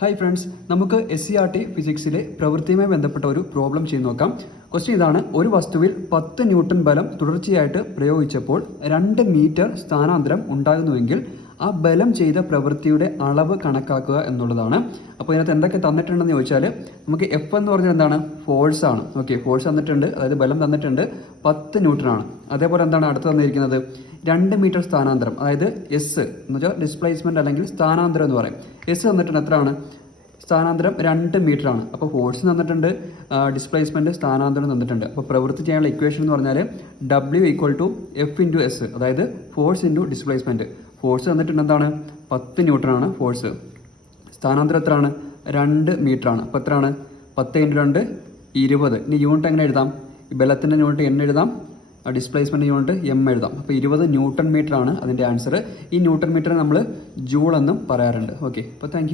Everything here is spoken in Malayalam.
ഹായ് ഫ്രണ്ട്സ്, നമുക്ക് SCERT ഫിസിക്സിലെ പ്രവൃത്തിയുമായി ബന്ധപ്പെട്ട ഒരു പ്രോബ്ലം ചെയ്ത് നോക്കാം. ക്വസ്റ്റ്യൻ ഇതാണ്: ഒരു വസ്തുവിൽ 10 ന്യൂട്ടൺ ബലം തുടർച്ചയായിട്ട് പ്രയോഗിച്ചപ്പോൾ 2 മീറ്റർ സ്ഥാനാന്തരം ഉണ്ടാകുന്നുവെങ്കിൽ ആ ബലം ചെയ്ത പ്രവൃത്തിയുടെ അളവ് കണക്കാക്കുക എന്നുള്ളതാണ്. അപ്പോൾ ഇതിനകത്ത് എന്തൊക്കെ തന്നിട്ടുണ്ടെന്ന് ചോദിച്ചാൽ, നമുക്ക് F എന്ന് പറഞ്ഞാൽ എന്താണ്? ഫോഴ്സ് ആണ്. ഓക്കെ, ഫോഴ്സ് തന്നിട്ടുണ്ട്, അതായത് ബലം തന്നിട്ടുണ്ട് 10 ന്യൂട്ടൺ ആണ്. അതേപോലെ എന്താണ് അടുത്ത് തന്നിരിക്കുന്നത്? 2 മീറ്റർ സ്ഥാനാന്തരം, അതായത് S എന്ന് വെച്ചാൽ ഡിസ്പ്ലേസ്മെന്റ് അല്ലെങ്കിൽ സ്ഥാനാന്തരം എന്ന് പറയും. S തന്നിട്ടുണ്ട്, എത്രയാണ്? സ്ഥാനാന്തരം 2 മീറ്റർ ആണ്. അപ്പോൾ ഫോഴ്സ് തന്നിട്ടുണ്ട്, ഡിസ്പ്ലേസ്മെന്റ് സ്ഥാനാന്തരം തന്നിട്ടുണ്ട്. അപ്പോൾ പ്രവൃത്തി ചെയ്യാനുള്ള ഇക്വേഷൻ എന്ന് പറഞ്ഞാൽ W = F × S, അതായത് ഫോഴ്സ് ഇൻറ്റു ഡിസ്പ്ലേസ്മെന്റ്. ഫോഴ്സ് തന്നിട്ടുണ്ട്, എന്താണ്? 10 ന്യൂട്ടൺ ആണ് ഫോഴ്സ്. സ്ഥാനാന്തരം എത്രയാണ്? 2 മീറ്റർ ആണ്. അപ്പോൾ എത്രയാണ്? 10 × 2 20. ഇനി യൂണിറ്റ് എങ്ങനെ എഴുതാം? ഈ ബലത്തിൻ്റെ യൂണിറ്റ് N എഴുതാം, ഡിസ്പ്ലേസ്മെന്റ് യൂണിറ്റ് M എഴുതാം. അപ്പോൾ 20 ന്യൂട്ടൺ മീറ്റർ ആണ് അതിൻ്റെ ആൻസർ. ഈ ന്യൂട്ടൺ മീറ്റർ നമ്മൾ ജൂൾ എന്നും പറയാറുണ്ട്. ഓക്കെ, അപ്പോൾ താങ്ക്